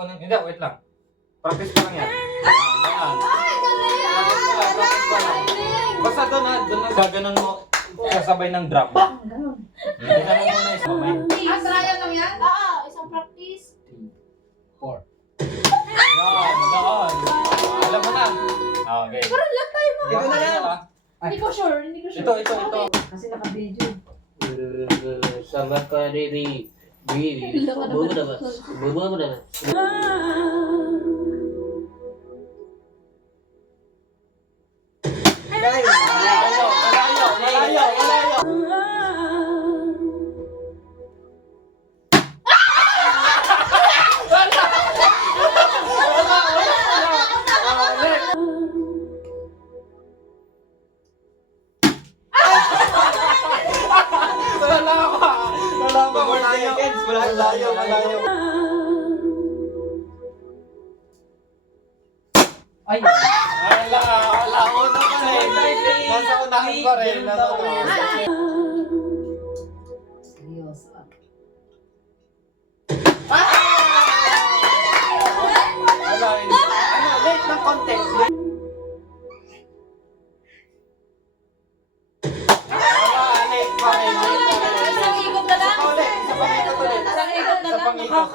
kung anong... Hindi, wait lang. Practice pa lang yan. Basta doon gaganon mo. Kasabay ng drop. Ganun. Hindi ka muna isa. Trial lang yan? Oo, isang practice. 4. Yan, doon. Alam mo na. Okay. Parang lang tayo mo. Ito na yan. Hindi ko sure. Ito. Kasi naka-video. Sama ka riri. Biri. Bubo mo na. Malayo. Malayo. Ay. Wala. Una pa rin. Nasa unahan pa rin. Seryoso. Late ng konti. Late pa rin. Isang ikot na lang. Isa pang ikot ulit. Isang ikot na Isa lang. pang ikot.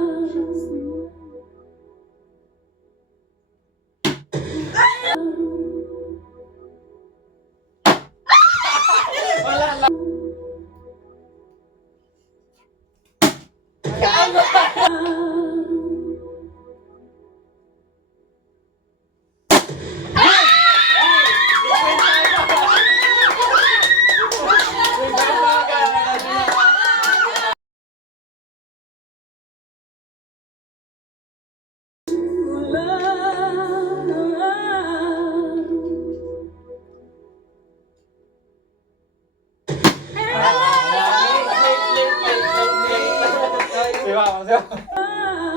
Wala lang.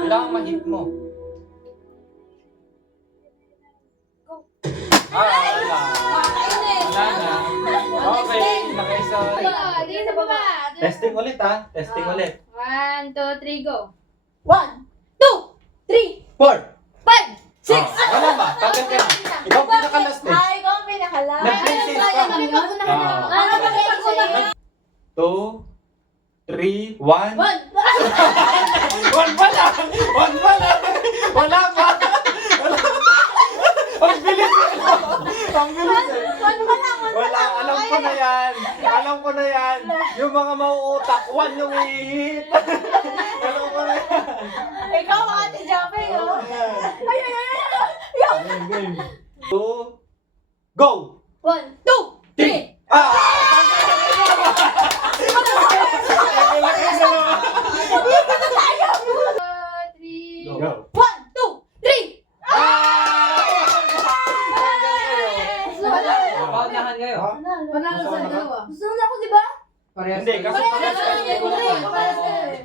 Kailangan ma-hit mo. Wala. Wala na. Okay, nakaisa. Dito sa baba. Testing ulit ha. Testing ulit. 1, 2, 3, go. 1, 2, 3, 4. 5, 6. Wala ba? Tagal ka na. Ikaw pinaka-last eh. Ay, ikaw ang pinakalas. Nag-princess ka. Ano 2, 3, 1. 1 1. pa lang! 1 pa lang! Wala pa! Ang bilis eh! Ang bilis eh! Wala, alam ko na yan! Alam ko na yan! Yung mga mauutak, 1 yung i-hit! Alam ko na yan! Ikaw ang ate Jape, oh. Ay. Game. 2, go! 1, 2, 3. Go! 1, 2, 3. Paunahan kayo. Panalo sa dalawa. Gusto na ako, di ba? Parehas. Hindi, kasi Parehas kayo.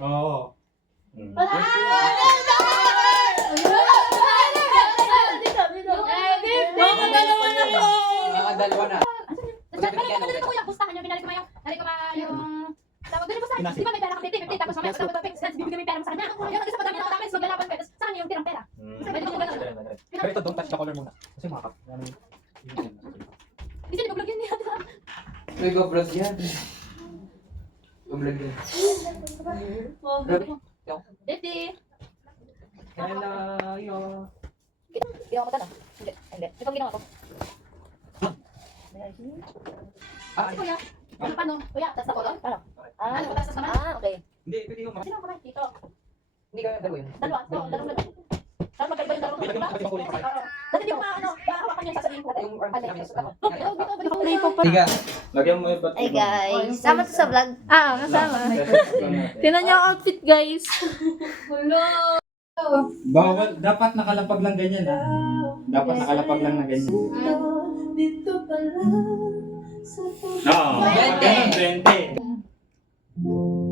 Oo. Nakadalawa na. Di ba may pera kang 50, tapos mamaya sa bibigyan mo yung pera mo sa kanya. Yung nag-isa pa dami na tapos maglalaban kayo. Sa kanya yung tirang pera. Pero ito, don't touch the color muna. Kasi makakap. Kasi nag-vlog yun niya. May go-vlog yan. Go-vlog yan. Dede. Hello, yo. Ginawa ko ito na. Hindi. Ito ang ginawa ko. Kuya. Paano? Kuya, tas na ko doon? Paano? Tas naman? Okay. Hindi, pwede yung Sino ko ba? Dito. Hindi ka dalawa yun. Dalawa. Oo, dalawang dalawa. Saan magkaiba yung dalawang dalawa? Kasi hindi ko mahahawakan yung sasabihin ko. Yung arm namin sa Tiga. Lagyan mo yung ba't Ay guys, sama to sa vlog. Kasama. Tinan niyo ang outfit, guys. Bawal, dapat nakalapag lang ganyan ha. Dapat nakalapag lang na ganyan. Oo, ganun, 20. Oh,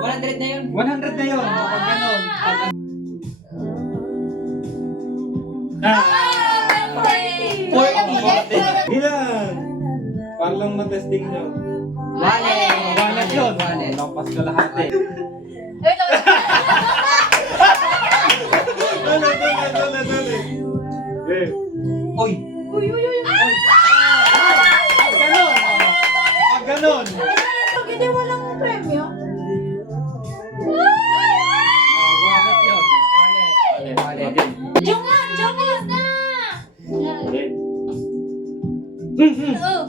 100 na yun. 100 na yun. 100 na yun. Pag ganun. Ilan? Para lang matesting nyo. Wale. Wala yun. Lampas ka lahat eh. Wait lang. Dali. Eh. Oy! Uy. Pag ganon. Pag ganon. Pag hindi walang premyo. Wallet yun. Wallet. Okay. Joke na! Okay. Oh.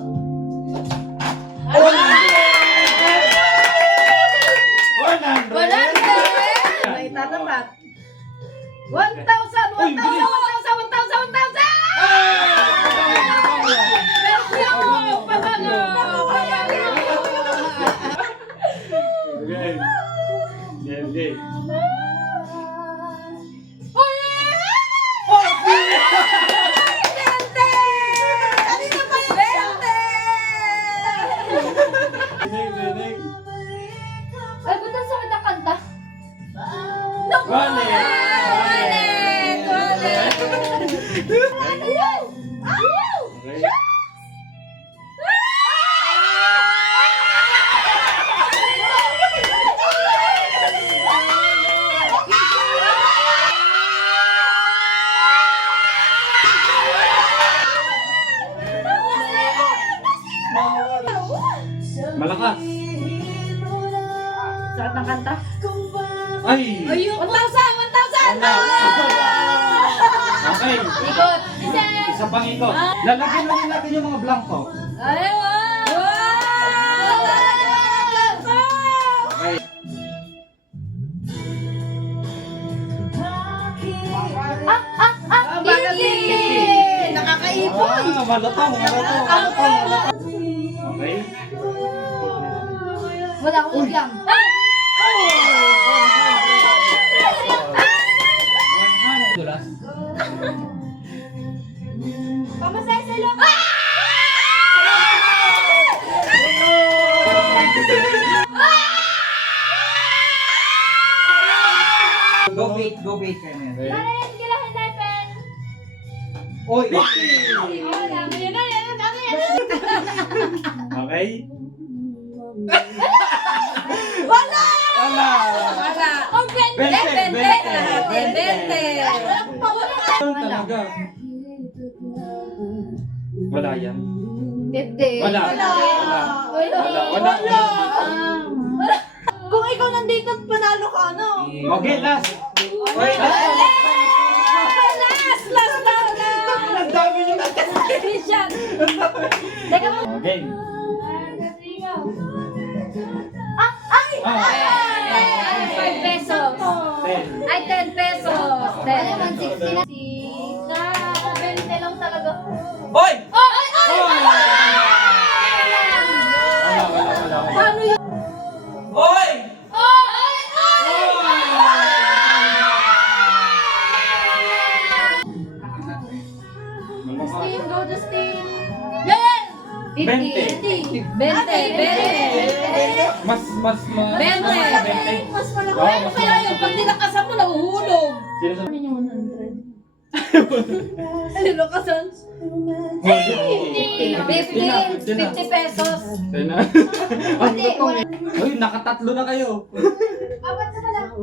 May tatapat. 1,000! 1,000! 1,000! 1,000! 1,000! Okay. Ay, ba't ang sakit ang kanta? Wallet! Ano yan? Okay. Malakas. Sakit ng kanta? Ay! Ayun! 1,000! 1,000! Okay. Ikot! Isa! Isa pang ikot. Lalagyan na rin natin yung mga blanco. Ay, wow! Okay. Hindi! Nakakaipon! Malutong. Okay. Wala akong udyam. Dulas. Pamasaya sa loob! Go bait kayo na yan. Parang gilahin natin! Oy! Yan na, dami yan! Okay. Wala! Ang Bente. Talaga. Wala yan. Wala. Kung ikaw nandito at panalo ka, ano? Okay, last. Okay, Last na! Ang dami nyo natin. Christian! Teka mo. Okay. Ay! Ah. 5 pesos. 10. Ay, 10 pesos. 10. 160 na. Sita. 20 lang talaga. Oy! Wala. Paano yun? Oy! Justin, go Justin. Yan! 20. 20. Mas. Mas malaki. Ano kaya yun? Pag dinakasan mo, nahuhulog. Sino sa... Ano yung 100? Ano lakasan? 50 pesos. Sino? Ang lutong eh. Uy, nakatatlo na kayo. Apat na pala.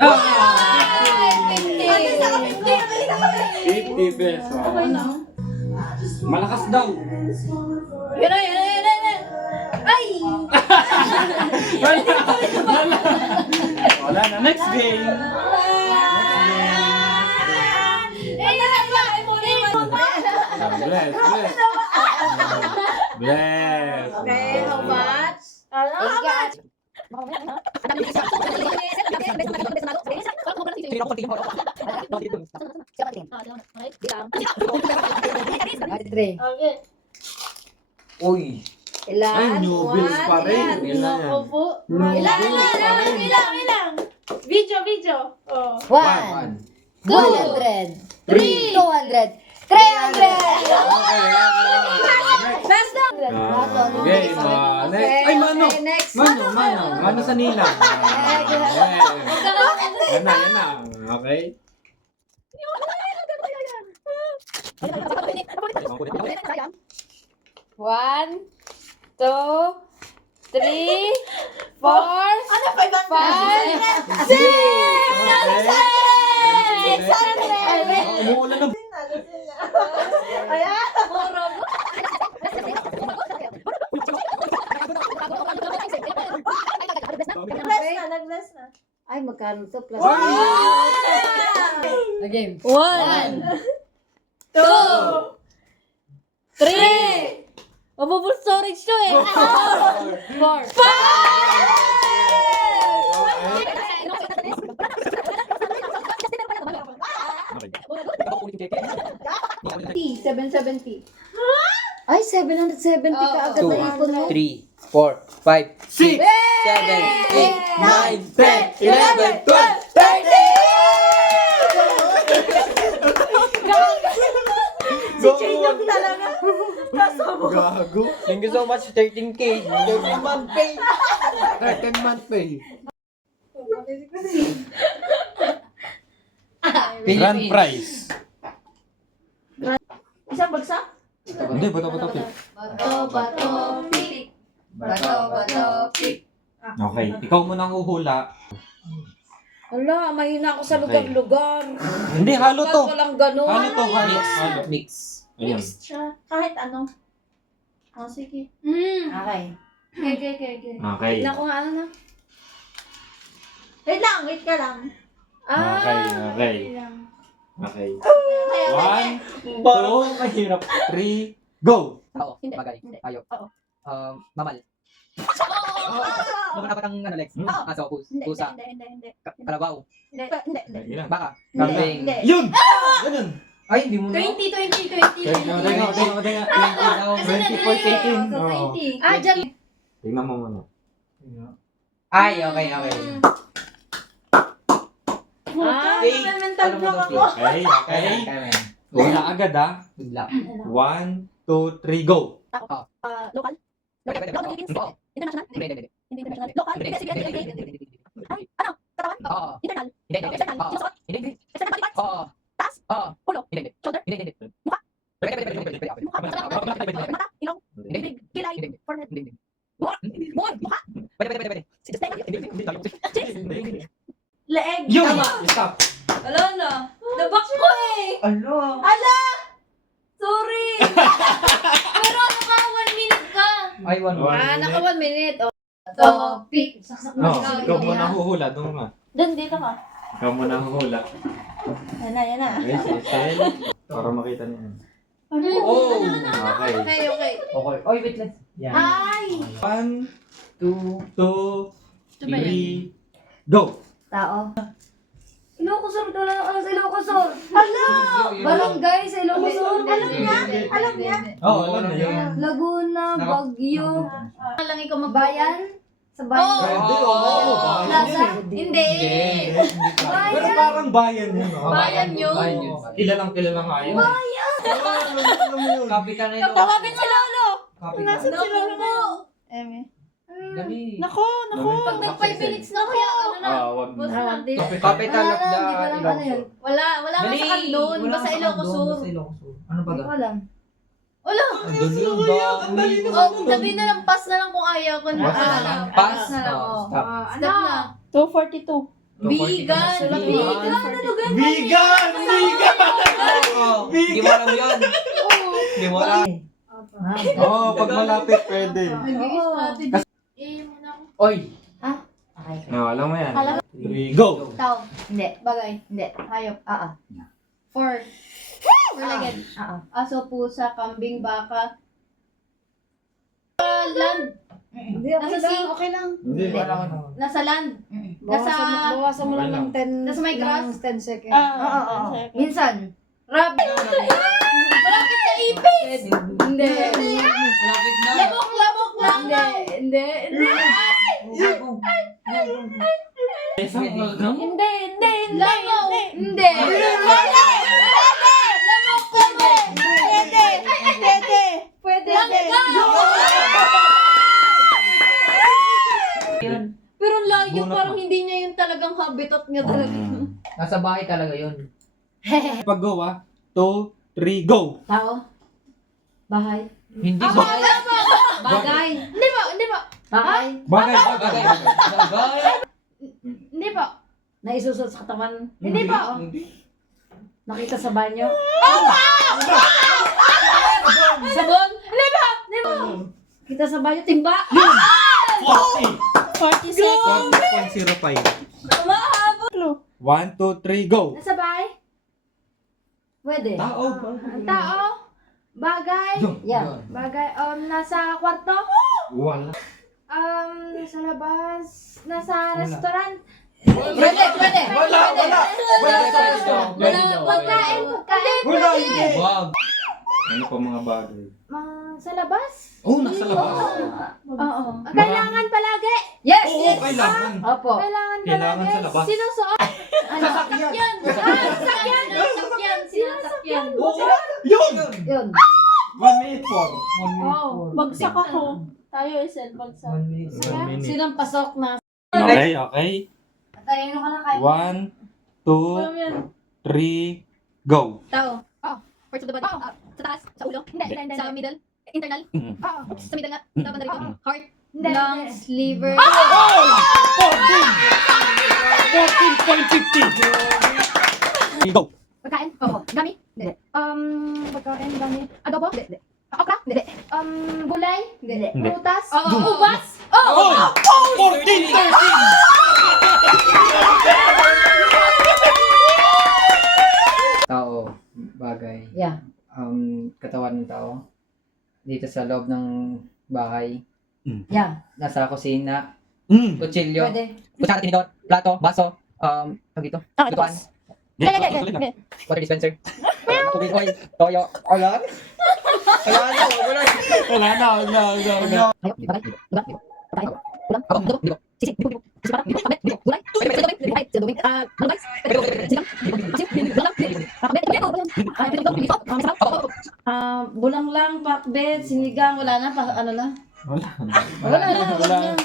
Ah! 50. 50 pesos. Okay na. Malakas daw. Yan na. Ay! Wala na. Next game. Bless. Okay, how much? How much? Okay. Uy! Ilan? Ay, new bills pa rin. Ilan? Opo. Ilan? Video. Oh. 1, 1. 200, 3. 200, 300! Last na. Okay, next. Ay, Mano. Next. Mano sa Nina. Yan na. Okay. One, two, 3, 4, Ano, 500? 5, 600! Umuulan na. Ayan. Nag-bless na. Ay, magkano to? Plus Wow! Again. 1, 2, 3, mabubul storage to eh. 4, 770. Ay, 770 ka agad na ipon mo. 3, 4, 5, 6, 7, 8, 9, 10, 11, 12, 13! Si Chinok talaga. Gago. Thank you so much, 13K. 13-month pay. 13-month pay. Grand prize. Isang bagsak? Hindi, bato. Bato, pitik. Bato, pitik. Okay, ikaw muna ang huhula. Hala, mahina ako sa lugar-lugar. Hindi, halo to. Wag ko lang ganun. Halo to, halo. Mix. Ayan. Mixed siya. Kahit ano. Oh, sige. Okay. Okay. Okay. Tignan ko nga ano na. Wait ka lang. Okay. Kaya, 1, 2, mahirap. 3, go! Tao, Hindi. bagay, Hindi. hayop, Oo. mamal. Ano dapat ang Lex? Oo. Aso, Hindi, pusa, hindi. kalabaw, Hindi. Ilan? baka, Hindi. kambing. Hindi. Yun! Ganun! Ay, hindi mo na. 20. Tenga. 24, 18. Oo. 20. Ah, dyan. Tingnan mo muna. Ay, okay. Ah, Mental block ako. Okay. Okay. Wala agad ah. Good luck. 1, 2, 3, go! Local? Local Philippines? Oo. International? Hindi. Hindi international. Local? Sige. Ay, ano? Katawan? Oo. Internal? Hindi. External? Oo. Sinusuot? Hindi. External body parts? Oo. Taas? Oo. Ulo? Hindi. Shoulder? Hindi. Mukha? Pwede. Mukha? Mata? Ilong? Bibig? Kilay? Hindi. Forehead? Hindi. Buhol? Mukha? Pwede. Cheeks? Leeg? Yun! Stop! Wala na. Nabak ko eh. Ano? Sorry. Pero ano ka, 1 minute ka. Ay, one. naka 1 minute. Oh. Topic. No, ikaw muna huhula. Doon ka. Doon, dito ka. Ikaw muna huhula. Yan na. Okay, style. Para makita niya. Oh! Okay. Okay. Okay. Oy, wait lang. Yan. Ay! 1, 2, 2, 3, go! Tao. Ilocosur, wala na sa Ilocosur. Barangay sa Ilocos. Alam niya? Oo, alam na yun. Laguna, Baguio. Lang ikaw mag Bayan? Sa bayan. Oo. Hindi, oo. Bayan Plaza? yun eh. Hindi. Pero parang bayan yun. oh. Bayan yun. Kilalang nga yun. Bayan! Alam mo yun. Kapitan na ito. Tawagin si Lolo. Kapitan. si Lolo mo? Eme. Dali. Nako. Pag nag 5 minutes na kaya ano na. Wag mo. Boss na din. Capital of the Hindi ko alam ano yun. Wala ka sa Kandun. Basta Ilocosur. Basta Ilocosur. Ano ba Hindi ko ga? alam. Wala. Andun yun ba? Oh, sabihin na lang pass na lang kung ayaw ko na. Pass na lang. Pass Pass. na lang. Oh, Oh. stop. Stop na. 242. Vegan. Vegan. Ano ganun? Vegan! Hindi mo alam yun. Hindi mo alam. Oo, pag malapit pwede. Ay, bigis natin. Muna ako. Oy. Okay. No, alam mo yan. Alam 3, go! Tao. Hindi. Bagay. Hindi. Hayop. Oo. Four-legged. Oo. Aso, pusa, kambing, baka. Land. Hindi, Nasa sea. Okay lang. Hindi. Nasa land. Bawasan mo lang ng 10 Nasa may grass? ng 10 seconds. Oo. Minsan. Rab. Malapit na ipis. Hindi. Malapit na. Labok lang. Hindi. Isang Langaw. Hindi. Pwede. Pero ang layo, Bunot parang na. hindi niya yun talagang habitat niya talaga. Nasa bahay talaga yun. Pag go 2, 3, go! Tao. Bahay. Hindi ba? Bagay. Hindi ba? Bagay. Bagay. Hindi po. Naisusot sa katawan. Hindi po. Nakita sa banyo. Sabon. Hindi po. Kita sa banyo. Timba. 40 seconds. 40.05. Mahaba. 1, 2, 3, go! Nasa bahay. Pwede. Tao. Ang tao. Bagay. Yan. Bagay. Nasa kwarto. Wala. Nasa labas. Nasa restaurant. Pwede. Wala. Pagkain. Wala, hindi. Wag. Ano pa mga bagay? Sa labas. Oh, nasa labas. Oo. Kailangan palagi. Yes, Oo, yes. kailangan. Opo. Kailangan Kailangan palagi. sa labas. Sinusuot. Sasakyan. Sinasakyan. Sinasakyan. Yun! Yun. 1 minute for. Bagsak ako. Tayo, Isel. Bagsak. Sinang pasok na. Okay. Kanino ka na kayo? 1, 2, 3, go! Tao. Parts of the body. Sa taas, sa ulo. Hindi. Sa middle. Internal. Mm. Oo. Sa middle nga. Tama na rito. Heart. Hindi. Lungs, liver. 14.50! Go! Pagkain? Oo. Gami? Hindi. Pagkain, gami. Adobo? Hindi. Okra? Hindi. Gulay? Hindi. Hindi. Prutas? Oo. Ubas? Oh! 14.13! Tao, bagay, Yeah. katawan ng tao. Dito sa loob ng bahay, Yeah. nasa kusina, Mm. kutsilyo, Pwede. kutsara, tinidor, plato, baso, tawag dito, lutuan, water dispenser, tubig, oil, toyo, wala na. Wala na. Ayok, di ba? Patayin, kulang, ako, dito, sisi, bigo, sisi para, bigo, bigo, gulay, pwede, ay, sa dumi, malabay, sigang, bigo, bigo, lang, Bulang lang, pakbet, sinigang, wala na, ano na. Wala na.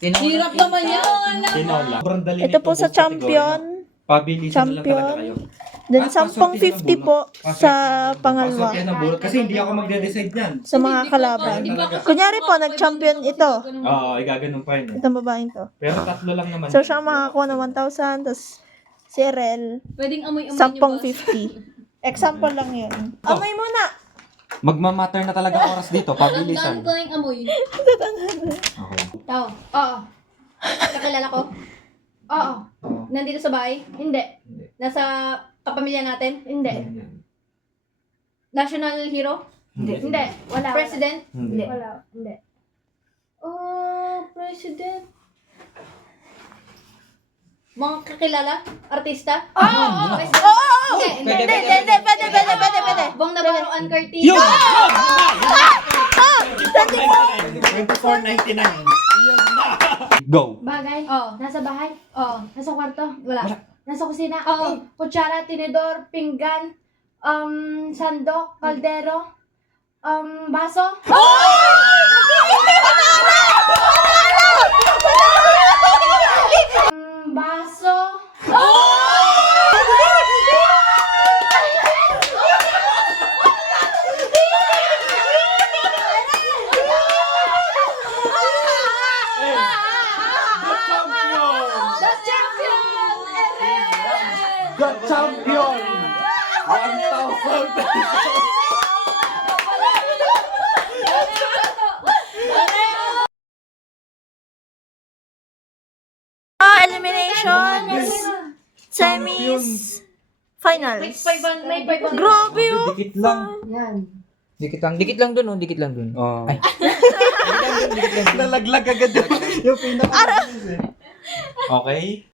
Hirap naman yan. Tinola. Ito po sa champion. Pabilisan na lang talaga Champion. kayo. Then Ah, 10.50 po sa pangalawa. Pasok yan ng bulot. Kasi hindi ako magde-decide yan. Sa mga kalaban. Kunyari po, nag-champion ito. Oo, igaganon pa yun. Itong babaeng to. Pero tatlo lang naman. So, siya ang makakuha ng 1,000. Tapos, si Erel, Pwedeng amoy-amoy 10.50. Example lang yun. Amoy muna. Magmamatter na talaga ang oras dito. Pabilisan. Daan ko na yung amoy. Okay. Tao. Oo. Kakilala ko. Oo. Nandito sa bahay. Hindi. Nasa kapamilya natin. Hindi. National hero. Hindi. Wala. President. Hindi. Wala. Hindi. President. Mga kakilala? Artista? Oo. President? Hindi. Hindi. Pwede. Bong Navarro Ancarty. Yun! 24.99. Go. Bagay? Oo. Nasa bahay? Oo. Nasa kwarto? Wala. Nasa kusina? Oo. Kutsara, tinidor, pinggan, sandok, kaldero, baso? Baso? The champion! The champion! The champion! 1,000 pesos! Eliminations. Semis. Finals. May 500. Grabe oh. Dikit lang. Yan. dikit lang dun, dikit lang dun. Oh. Ay. Nalaglag agad yung pinaka. Okay.